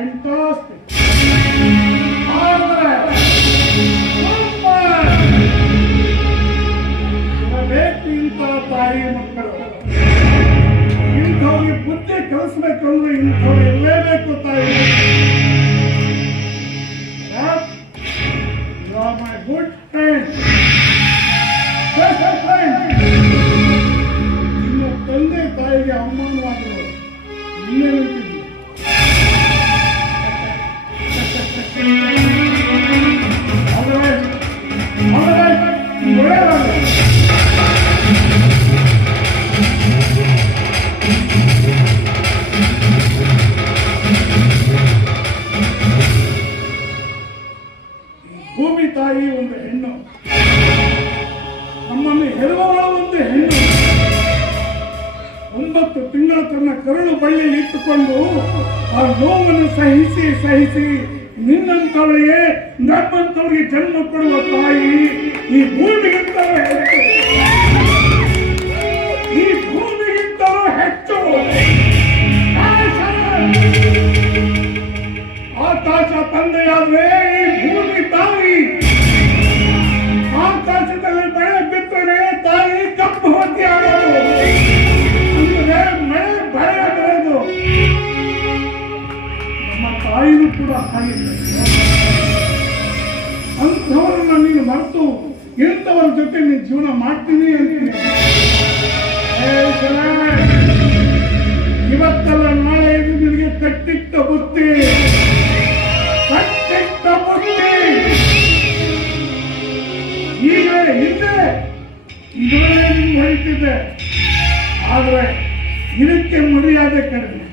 Fantastic. Marvelous. Super. Chinta ತಾಯಿ ಮಕ್ಕಳು ಇಂಥವ್ರಿಗೆ ಬುದ್ಧಿ ಕಲಿಸ್ಬೇಕಂದ್ರೆ ಇಂಥವ್ರು ಇರಲೇಬೇಕು ತಾಯಿ You are my good friend. ಭೂಮಿ ತಾಯಿ ಒಂದು ಹೆಣ್ಣು. ನಮ್ಮನ್ನು ಹೆರುವವಳ ಒಂದು ಹೆಣ್ಣು. ಒಂಬತ್ತು ತಿಂಗಳ ತನ್ನ ಕರುಳು ಬಳ್ಳಿಯಲ್ಲಿ ಇಟ್ಟುಕೊಂಡು ಆ ನೋವನ್ನು ಸಹಿಸಿ ಸಹಿಸಿ ನಿನ್ನಂತವಳಿಗೆ ನಮ್ಮಂತವರಿಗೆ ಜನ್ಮ ಕೊಡುವ ತಾಯಿ ಈ ಭೂಮಿಗಿಂತಲೂ ಆಕಾಶ ತಂದೆಯಾದ್ರೆ ಈ ಭೂಮಿ ತಾಯಿ. ಆಕಾಶದಲ್ಲಿ ಮಳೆ ಬಿತ್ತರೆ ತಾಯಿ ಕಪ್ಪು ಹೊತ್ತಿ ಆಗೋದು ಅಂದ್ರೆ ಮಳೆ ಭಯ ಬರೋದು ನಮ್ಮ ತಾಯಿನೂ ಕೂಡ ಹಾಗೆ ಅಂಥವ್ರನ್ನ ನೀನು ಮರೆತು ಇಂಥವ್ರ ಜೊತೆ ನೀನು ಜೀವನ ಮಾಡ್ತೀನಿ ಅಂತೀನಿ. ಇವತ್ತಲ್ಲ ನಾಳೆ ಇದು ನಿನಗೆ ಕಟ್ಟಿಟ್ಟ ಬುತ್ತಿ. ಕಟ್ಟಿಟ್ಟ ಈಗ ಹಿಂದೆ ಇದೇ ಆದರೆ ಆದ್ರೆ ಇದಕ್ಕೆ ಮರ್ಯಾದೆ ಕಡಿಮೆ.